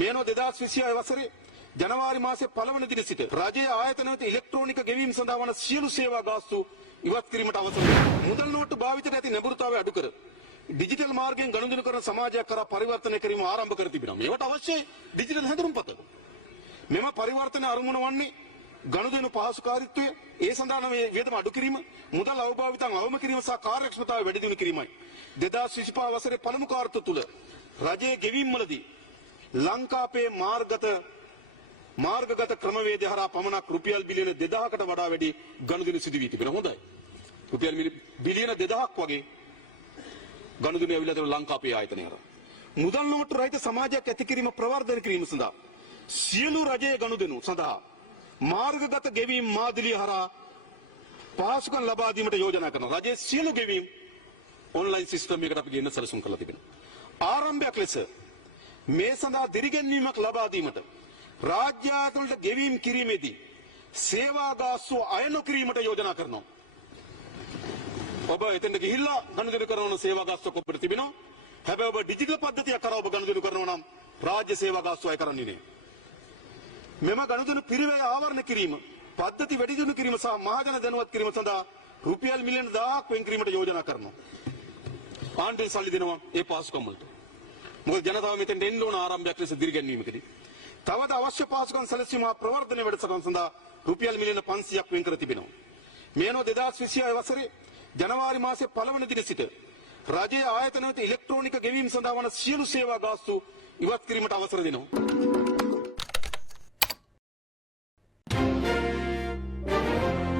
මේනෝ 2026 වසරේ ජනවාරි මාසයේ පළවන දින සිට රජයේ ආයතන වෙත ඉලෙක්ට්‍රොනික ගෙවීම් සඳහා වන සියලු සේවා ගාස්තු ඉවත් කිරීමට අවසර වෙනවා. මුදල් නෝට්ටු භාවිතයට ඇති නැඹුරුතාවය අඩු කර ඩිජිටල් මාර්ගයෙන් ගනුදෙනු කරන සමාජයක් කරා පරිවර්තනය කිරීම ආරම්භ කර තිබෙනවා. මේවට අවශ්‍යයි ඩිජිටල් හැඳුනුම්පත. මෙම පරිවර්තන අරමුණ වන්නේ ගනුදෙනු පහසුකාරීත්වය, ඒ සඳහා නම් වියදම අඩු කිරීම, මුදල් අවභාවිතං අවම කිරීම සහ කාර්යක්ෂමතාවය වැඩි දියුණු කිරීමයි. 2025 වසරේ පළමු කාර්යත්ව තුල රජයේ ගෙවීම් වලදී ලංකාපේ මාර්ගගත ක්‍රමවේදය හරහා පමණක් රුපියල් බිලියන 2000කට වඩා වැඩි ගනුදෙනු සිදු වී තිබෙනවා. හොඳයි. රුපියල් බිලියන 2000ක් වගේ ගනුදෙනු ඇවිල්ලා තියෙන ලංකාපේ ආයතනය හරහා. මුදල් නෝට්ටු රහිත සමාජයක් ඇති කිරීම ප්‍රවර්ධනය කිරීම සඳහා සියලු රජයේ ගනුදෙනු සඳහා මාර්ගගත ගෙවීම් මාදිලිය හරහා පහසුකම් ලබා දීමට යෝජනා කරනවා. රජයේ සියලු ගෙවීම් ඔන්ලයින් සිස්ටම් එකකට අපි ගෙන්න සැලසුම් කරලා තිබෙනවා. ආරම්භයක් ලෙස මේ සඳහා දිරිගැන්වීමක් ලබා දීමට රාජ්‍ය ආයතන වලට ගෙවීම් කිරීමේදී සේවා ගාස්තු අය නොකිරීමට යෝජනා කරනවා. ඔබ එතෙන්ට ගිහිල්ලා ගනුදෙනු කරන සේවා ගාස්තු කොපිට තිබෙනවා. හැබැයි ඔබ ඩිජිටල් පද්ධතියක් කරා ඔබ ගනුදෙනු කරනවා නම් රාජ්‍ය සේවා ගාස්තු අය කරන්නේ නැහැ. මෙම ගනුදෙනු පිරිවැය ආවරණය කිරීම, පද්ධති වැඩි දියුණු කිරීම සහ මහජන දැනුවත් කිරීම සඳහා රුපියල් මිලියන 1000ක් වෙන් කිරීමට යෝජනා කරනවා. ආණ්ඩුවේ සල්ලි දෙනවා ඒ පහසුකම් වලට. මොකද ජනතාව මෙතෙන්ට එන්න ඕන ආරම්භයක් ලෙස දිරිගැන්වීමකදී. තවද අවශ්‍ය පහසුකම් සැලසීම ප්‍රවර්ධන වැඩසටහන සඳහා රුපියල් මිලියන 500ක් වෙන් කර තිබෙනවා. මේනෝ 2026 වසරේ ජනවාරි මාසයේ පළවන දින සිට රජයේ ආයතන වෙත ඉලෙක්ට්‍රොනික ගෙවීම් සඳහා වන සියලු සේවා ගාස්තු ඉවත් කිරීමට අවසර දෙනවා.